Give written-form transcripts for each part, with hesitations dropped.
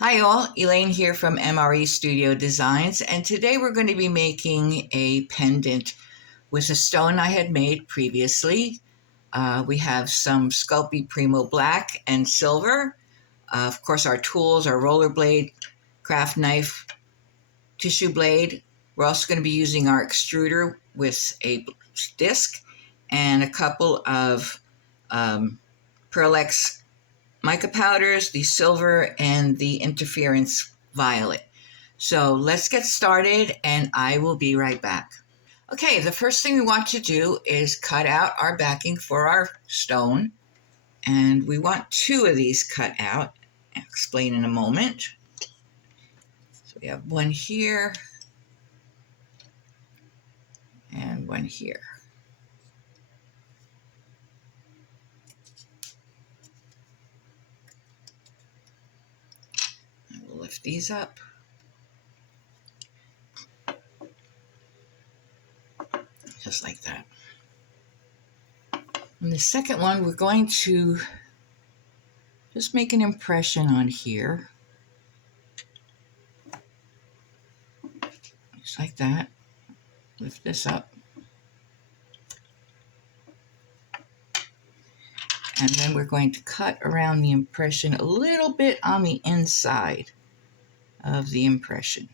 Hi all, Elaine here from MRE Studio Designs, and today we're going to be making a pendant with a stone I had made previously. We have some Sculpey Primo Black and Silver. Of course, our tools are roller blade, craft knife, tissue blade. We're also going to be using our extruder with a disc and a couple of Pearl-Ex mica powders, the silver, and the interference violet. So let's get started and I will be right back. Okay, the first thing we want to do is cut out our backing for our stone. And we want two of these cut out. I'll explain in a moment. So we have one here and one here. I will lift these up. Just like that. And the second one, we're going to just make an impression on here. Just like that. Lift this up. And then we're going to cut around the impression a little bit on the inside of the impression.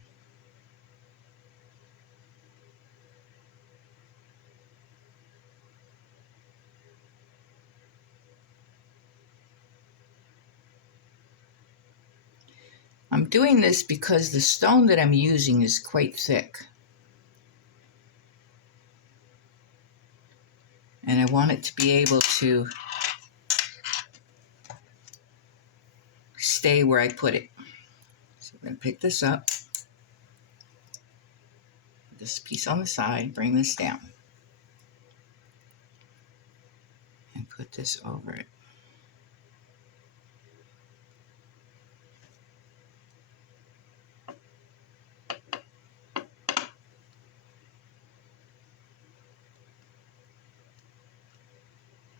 I'm doing this because the stone that I'm using is quite thick. And I want it to be able to stay where I put it. So I'm going to pick this up, this piece on the side, bring this down, and put this over it.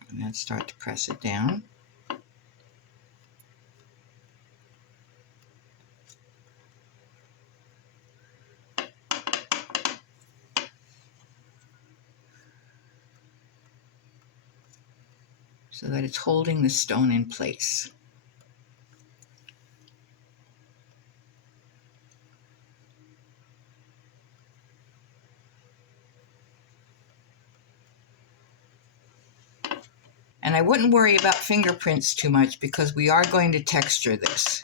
And then start to press it down. So that it's holding the stone in place. And I wouldn't worry about fingerprints too much because we are going to texture this.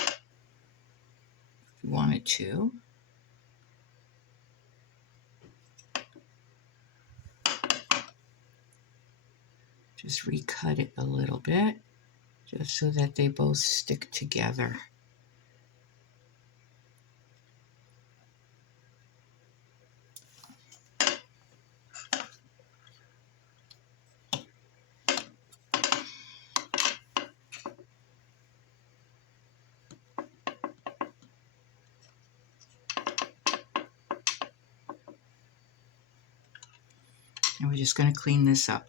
If you wanted to. Just recut it a little bit, just so that they both stick together. And we're just going to clean this up.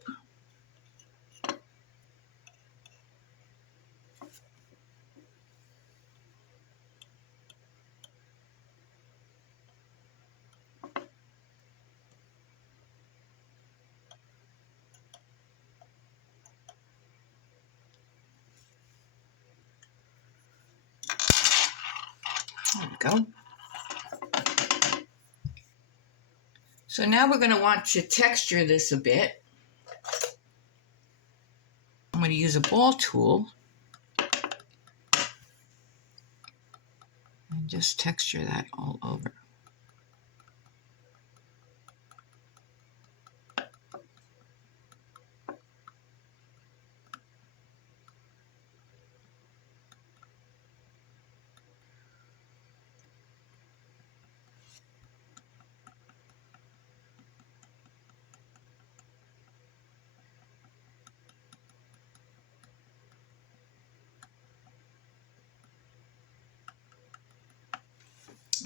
There we go. So now we're going to want to texture this a bit. I'm going to use a ball tool and just texture that all over.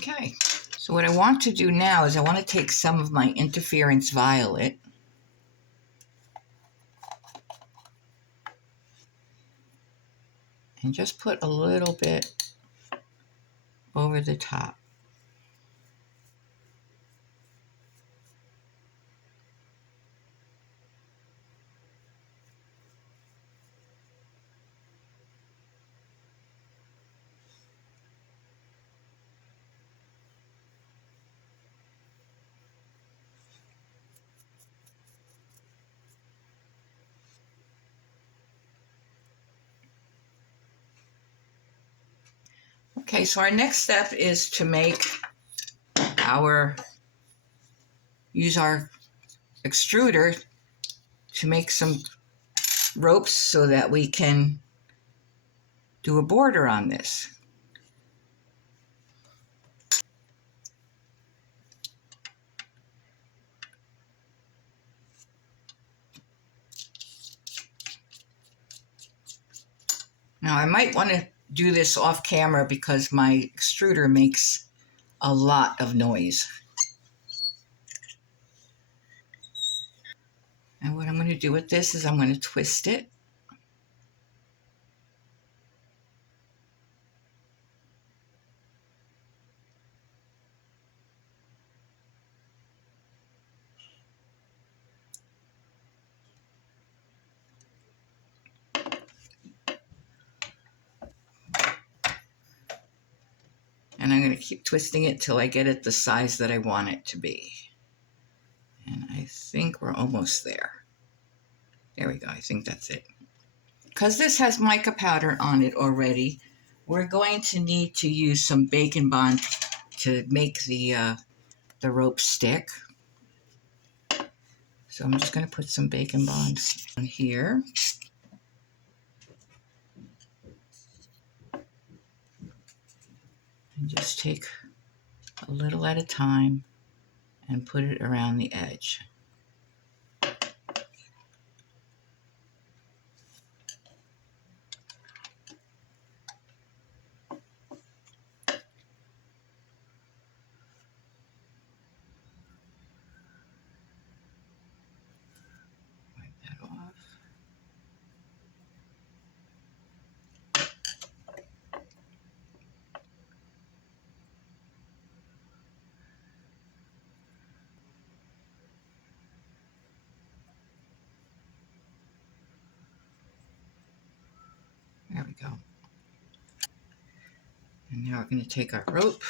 Okay, so what I want to do now is I want to take some of my interference violet and just put a little bit over the top. Okay, so our next step is to use our extruder to make some ropes so that we can do a border on this. Now I might want to do this off camera because my extruder makes a lot of noise. And what I'm going to do with this is I'm going to twist it. And I'm going to keep twisting it till I get it the size that I want it to be. And I think we're almost there. There we go. I think that's it. Because this has mica powder on it already, we're going to need to use some bacon bond to make the rope stick. So I'm just going to put some bacon bond on here. And just take a little at a time and put it around the edge. Wipe that off. There we go. And now we're going to take our rope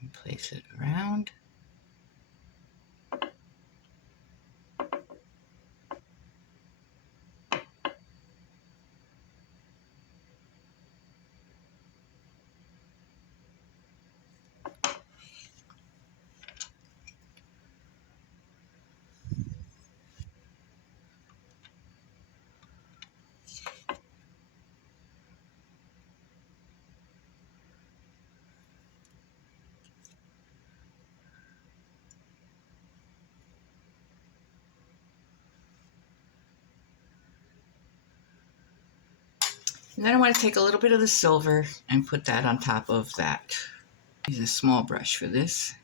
and place it around. And then I want to take a little bit of the silver and put that on top of that. Use a small brush for this.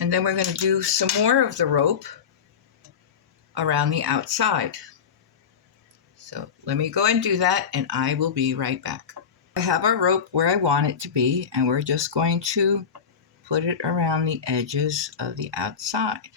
And then we're going to do some more of the rope around the outside. So let me go and do that, and I will be right back. I have our rope where I want it to be, and we're just going to put it around the edges of the outside.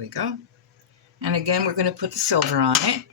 we go. And again, we're going to put the silver on it.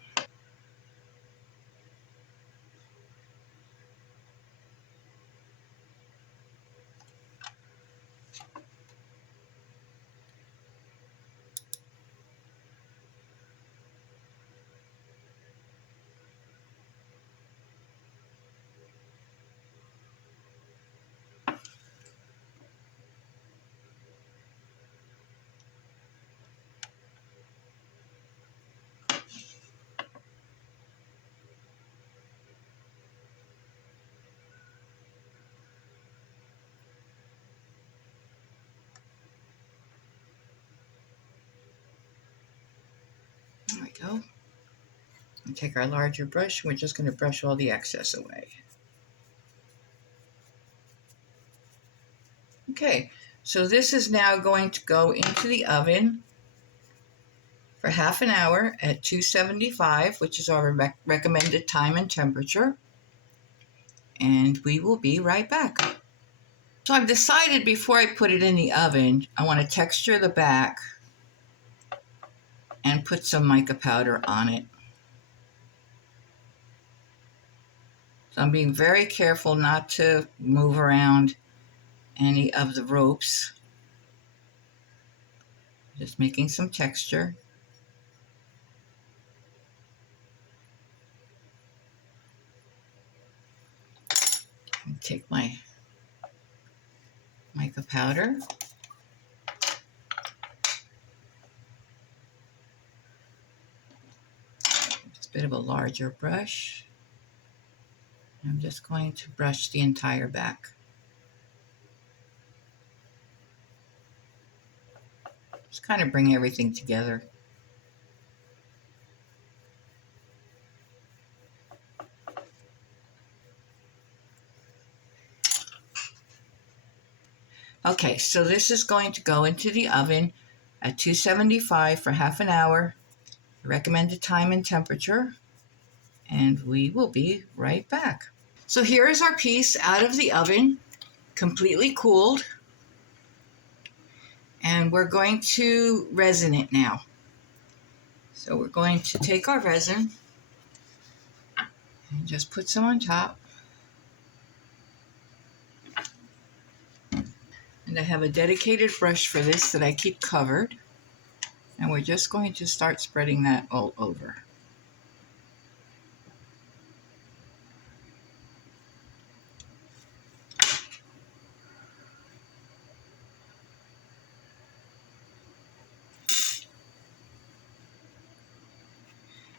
There we go. And take our larger brush. We're just going to brush all the excess away. Okay, so this is now going to go into the oven for half an hour at 275, which is our recommended time and temperature. And we will be right back. So I've decided before I put it in the oven, I want to texture the back and put some mica powder on it. So I'm being very careful not to move around any of the ropes. Just making some texture. Take my mica powder. Just a bit of a larger brush. I'm just going to brush the entire back. Just kind of bring everything together. Okay, so this is going to go into the oven at 275 for half an hour, recommended time and temperature, and we will be right back. So here is our piece out of the oven, completely cooled, and we're going to resin it now. So we're going to take our resin and just put some on top. And I have a dedicated brush for this that I keep covered. And we're just going to start spreading that all over.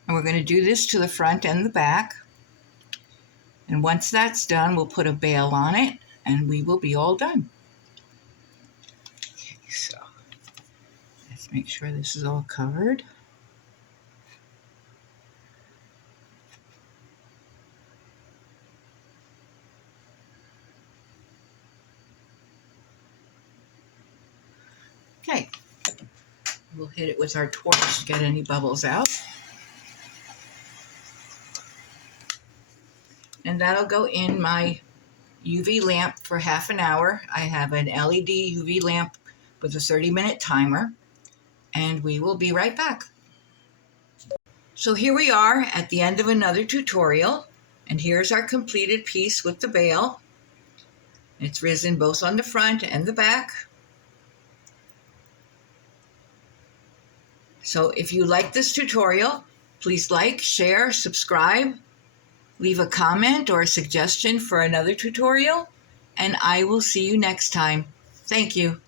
And we're going to do this to the front and the back. And once that's done, we'll put a bail on it and we will be all done. Okay, so let's make sure this is all covered. Okay, we'll hit it with our torch to get any bubbles out. And that'll go in my UV lamp for half an hour. I have an LED UV lamp with a 30-minute timer, and we will be right back. So here we are at the end of another tutorial, and here's our completed piece with the bail. It's risen both on the front and the back. So if you like this tutorial, please like, share, subscribe, leave a comment or a suggestion for another tutorial, and I will see you next time. Thank you.